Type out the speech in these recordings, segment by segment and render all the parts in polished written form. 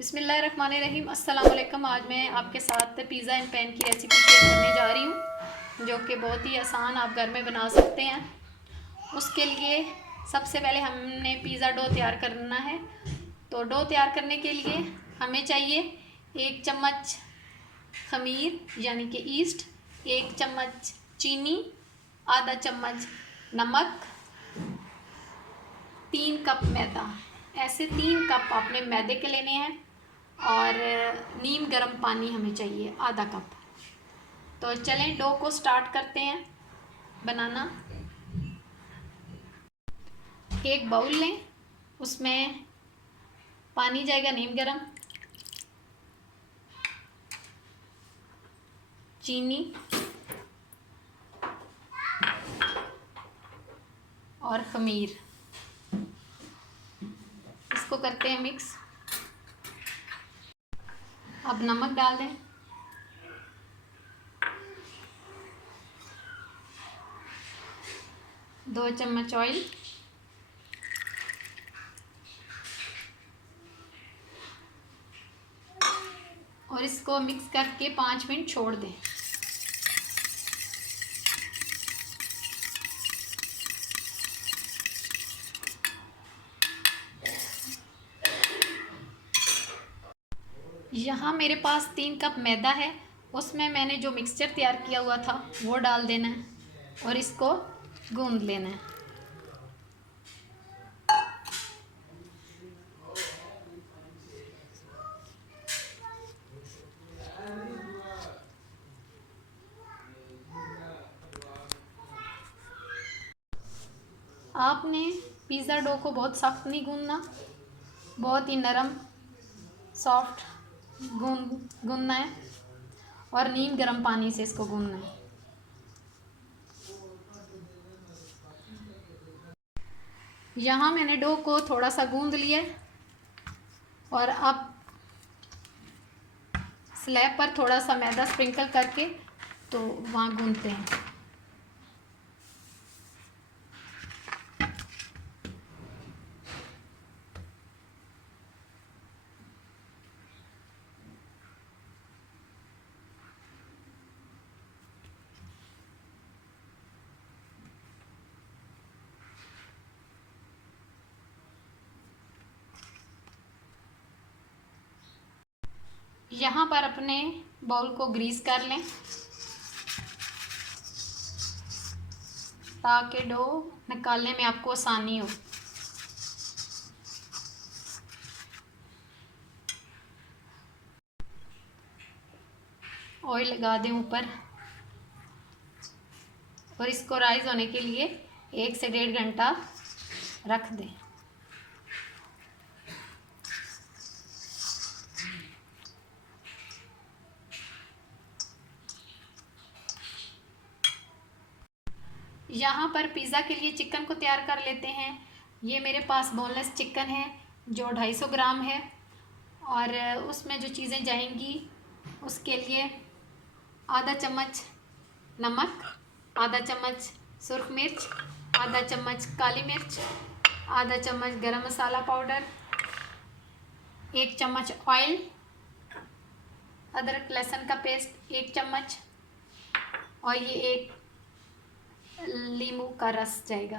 बिस्मिल्लाहिर्रहमानिर्रहीम। अस्सलाम वालेकुम। आज मैं आपके साथ पिज़्ज़ा एंड पैन की रेसिपी शेयर करने जा रही हूँ, जो कि बहुत ही आसान आप घर में बना सकते हैं। उसके लिए सबसे पहले हमने पिज़्ज़ा डो तैयार करना है। तो डो तैयार करने के लिए हमें चाहिए 1 चम्मच खमीर यानी कि ईस्ट, 1 चम्मच चीनी, आधा चम्मच नमक, 3 कप मैदा। ऐसे 3 कप आपने मैदे के लेने हैं और नीम गर्म पानी हमें चाहिए आधा कप। तो चलें डो को स्टार्ट करते हैं बनाना। एक बाउल लें, उसमें पानी जाएगा नीम गर्म, चीनी और खमीर। इसको करते हैं मिक्स। अब नमक डाल दें, दो चम्मच ऑयल, और इसको मिक्स करके 5 मिनट छोड़ दें। यहाँ मेरे पास 3 कप मैदा है, उसमें मैंने जो मिक्सचर तैयार किया हुआ था वो डाल देना है और इसको गूंद लेना है। आपने पिज़्ज़ा डो को बहुत सख्त नहीं गूंदना, बहुत ही नरम सॉफ्ट गूंदना है और नीम गर्म पानी से इसको गूंदना है। यहाँ मैंने डो को थोड़ा सा गूंद लिया और अब स्लैब पर थोड़ा सा मैदा स्प्रिंकल करके तो वहाँ गूंदते हैं। यहाँ पर अपने बाउल को ग्रीस कर लें ताकि डो निकालने में आपको आसानी हो। ऑयल लगा दें ऊपर और इसको राइज होने के लिए 1 से 1.5 घंटा रख दें। यहाँ पर पिज़्ज़ा के लिए चिकन को तैयार कर लेते हैं। ये मेरे पास बोनलेस चिकन है जो 250 ग्राम है, और उसमें जो चीज़ें जाएंगी उसके लिए आधा चम्मच नमक, आधा चम्मच सुर्ख मिर्च, आधा चम्मच काली मिर्च, आधा चम्मच गरम मसाला पाउडर, 1 चम्मच ऑयल, अदरक लहसुन का पेस्ट 1 चम्मच, और ये एक नींबू का रस जाएगा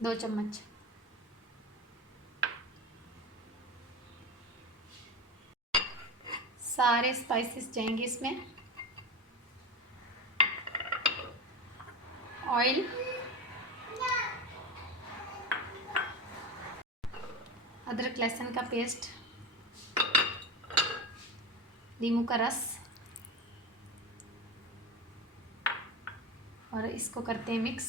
2 चम्मच। सारे स्पाइसेस जाएंगे इसमें। ऑयल, अदरक लहसुन का पेस्ट, नींबू का रस, और इसको करते हैं मिक्स।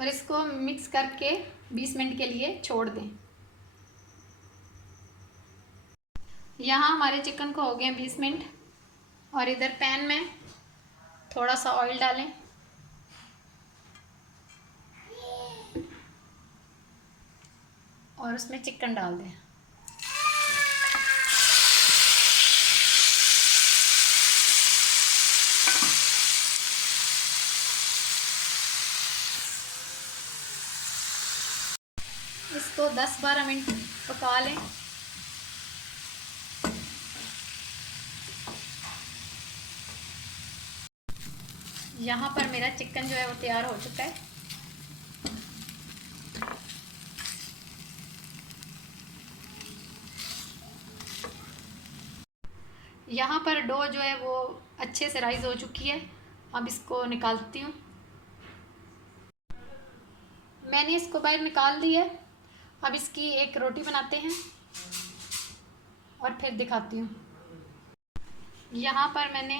और इसको मिक्स करके 20 मिनट के लिए छोड़ दें। यहाँ हमारे चिकन को हो गए 20 मिनट, और इधर पैन में थोड़ा सा ऑयल डालें और उसमें चिकन डाल दें। इसको 10-12 मिनट पका लें। यहाँ पर मेरा चिकन जो है वो तैयार हो चुका है। यहाँ पर डो जो है वो अच्छे से राइज हो चुकी है। अब इसको निकालती हूँ। मैंने इसको बाहर निकाल दी है। अब इसकी एक रोटी बनाते हैं और फिर दिखाती हूँ। यहाँ पर मैंने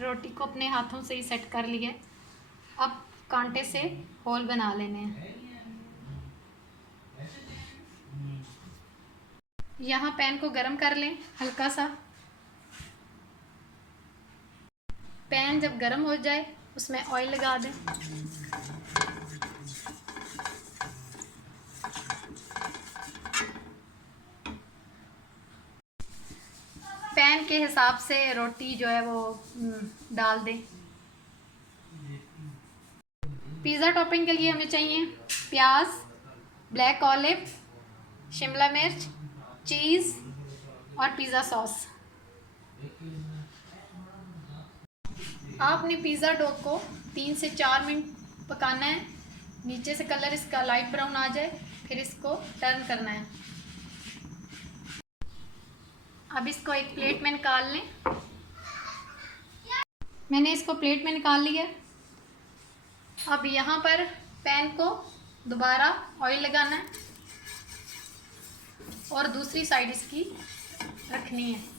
रोटी को अपने हाथों से ही सेट कर लिया है। अब कांटे से होल बना लेने हैं। यहाँ पैन को गरम कर लें हल्का सा। पैन जब गरम हो जाए उसमें ऑयल लगा दें। पैन के हिसाब से रोटी जो है वो डाल दें। पिज़्ज़ा टॉपिंग के लिए हमें चाहिए प्याज, ब्लैक ऑलिव, शिमला मिर्च, चीज़ और पिज़्ज़ा सॉस। आपने पिज़्ज़ा डो को 3 से 4 मिनट पकाना है। नीचे से कलर इसका लाइट ब्राउन आ जाए, फिर इसको टर्न करना है। अब इसको एक प्लेट में निकाल लें। मैंने इसको प्लेट में निकाल लिया। अब यहाँ पर पैन को दोबारा ऑयल लगाना है और दूसरी साइड इसकी रखनी है।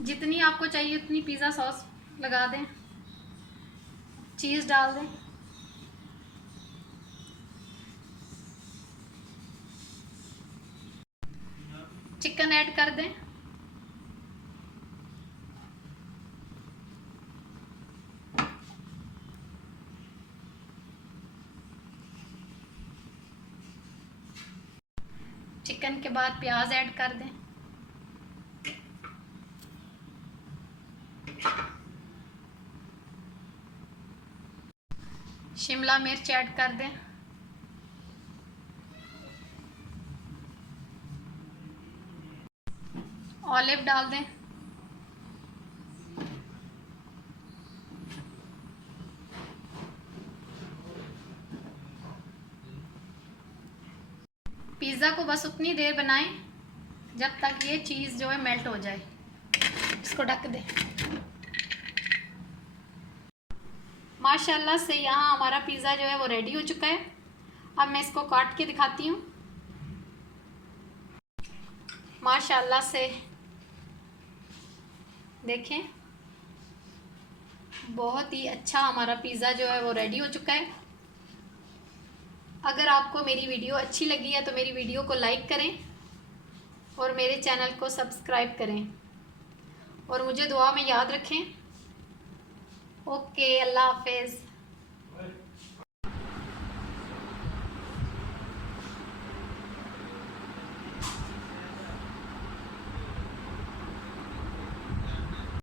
जितनी आपको चाहिए उतनी पिज़्ज़ा सॉस लगा दें, चीज़ डाल दें। चिकन ऐड कर दें। चिकन के बाद प्याज ऐड कर दें। शिमला मिर्च ऐड कर दें। ऑलिव डाल दें। पिज़्ज़ा को बस उतनी देर बनाएं जब तक ये चीज़ जो है मेल्ट हो जाए। इसको ढक दें। माशाल्लाह से यहाँ हमारा पिज़्ज़ा जो है वो रेडी हो चुका है। अब मैं इसको काट के दिखाती हूँ। माशाल्लाह से देखें, बहुत ही अच्छा हमारा पिज़्ज़ा जो है वो रेडी हो चुका है। अगर आपको मेरी वीडियो अच्छी लगी है तो मेरी वीडियो को लाइक करें और मेरे चैनल को सब्सक्राइब करें और मुझे दुआ में याद रखें। ओके, अल्लाह हाफ़िज़।